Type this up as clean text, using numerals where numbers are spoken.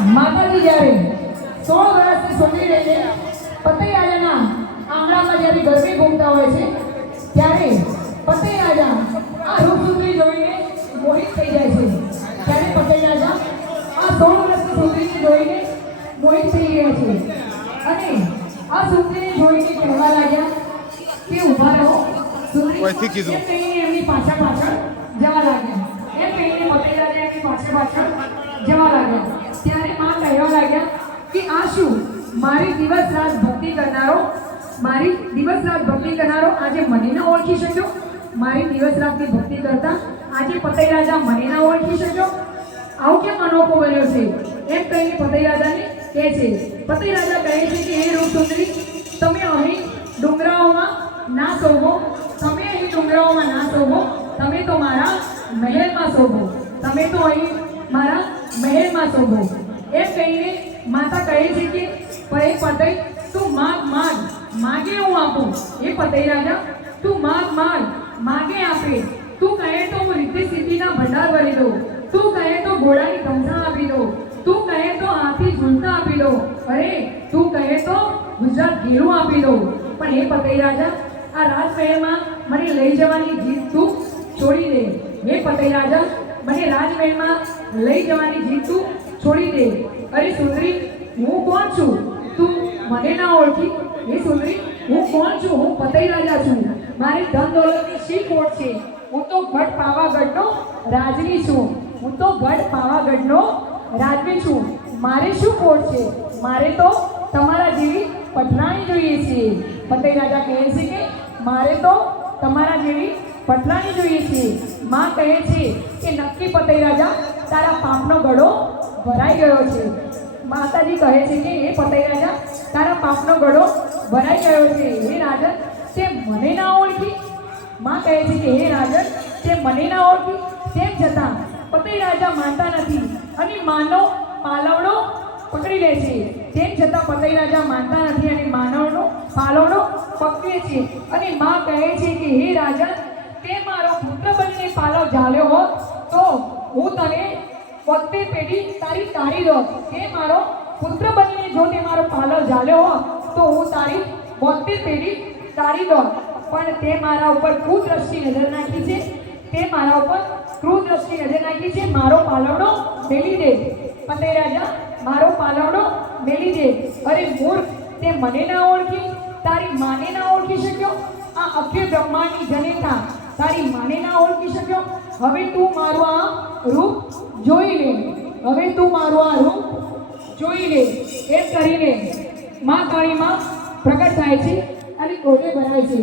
માતાજી જ્યારે 16 વર્ષની છોકરી રહીને પતઈ રાજાના આંગણામાં જ્યારે ગરબે ઘૂમતા હોય છે ત્યારે પતઈ રાજા આ રૂપસુંદરી જોઈને મોહિત થઈ જાય છે। ત્યારે પતઈ રાજા આ 16 વર્ષની છોકરીને જોઈને મોહિત થઈ ગયા છે અને આ સુંદરીને જોઈને કહેવા લાગ્યા કે ઊભા રહો। સુંદરી એમની પાછળ જવા લાગ્યા। એમ કહીને પતઈ રાજા એમની પાછળ જવા લાગ્યા। ત્યારે માં કહેવા લાગ્યા કે આ શું મારી દિવસ રાત ભક્તિ કરનારો આજે મને ન ઓળખી શક્યો? મારી દિવસ રાતની ભક્તિ કરતા આજે પતઈ રાજા મને ન ઓળખી શક્યો? આવું કેમ અનોખો બન્યો છે? એમ કહીને પતઈ રાજાને કહે છે। પતઈ રાજા કહે છે કે હે રૂપસુંદરી, તમે અહીં ડુંગરાઓમાં ના શોભો, તમે તો મારા મહેલમાં શોભો, મારા મહેલમાં શોભો। એમ કહીને માતા કહે છે કે પતઈ તું માગે હું આપું। એ પતઈ રાજા તું માગે આપે। તું કહે તો હું રીતિ સિદ્ધિના ભંડાર ભરી દઉં, તું કહે તો ઘોડાની ધમસા આપી દઉં, તું કહે તો હાથી ઝૂલતા આપી દઉં, અરે તું કહે તો ગુજરાત ઘેરું આપી દઉં। પણ એ પતઈ રાજા આ રાજમહેલમાં મને લઈ જવાની જીદ તું છોડી દે। હે પતઈ રાજા, મને રાજમહેલમાં લઈ જવાની જીદ તું છોડી દે। અરે સુંદરી, હું કોણ છું તું મને ના ઓળખી? હે સુંદરી, હું કોણ છું? હું પતઈ રાજા છું। મારી ધન દોલતની શી ખોટ છે? હું તો ગઢ પાવાગઢનો રાજવી છું। મારે શું ખોટ છે? મારે તો તમારા જેવી પટરાણી જોઈએ છે। પતઈ રાજા કહે છે કે મારે તો તમારા જેવી પટરાણી જોઈએ છે। માં કહે છે કે નક્કી પતઈ રાજા, તારા પાપનો ગળો ભરાઈ ગયો છે। માતાજી કહે છે કે હે પતઈ રાજા, તારા પાપનો ગળો ભરાઈ ગયો છે। હે રાજન, તે મને ના ઓળખી? માં કહે છે કે હે રાજન, તે મને ના ઓળખી? તેમ છતાં પતઈ રાજા માનતા નથી અને માનો પાલવડો પકડી લે છે। તેમ છતાં પતઈ રાજા માનતા નથી અને પાલવડો પકડે છે અને માં કહે છે કે હે રાજન, તે મારો પુત્ર બનીને પાલવ ઝાલ્યો હોત તો હું તને 72 પેઢી તારી તારી દોત। તે મારો પુત્ર બનીને જો તે મારો પાલવ ઝાલ્યો હોત તો હું તારી 72 પેઢી તારી દોત। પણ તે મારા ઉપર કુદ્રષ્ટિ નજર નાખી છે। મારો પાલવડો મેલી દે। પતઈ રાજા, મારો પાલવડો મેલી દે। અરે મૂર્ખ, તે મને ના ઓળખી? તારી માને ના ઓળખી શક્યો? આ અખિલ બ્રહ્માંડની જનેતા તારી માને ના ઓળખી શક્યો? હવે તું મારું આ રૂપ જોઈ લે। એમ કરીને માં કાળીમાં પ્રગટ થાય છે અને ક્રોધે ભરાય છે।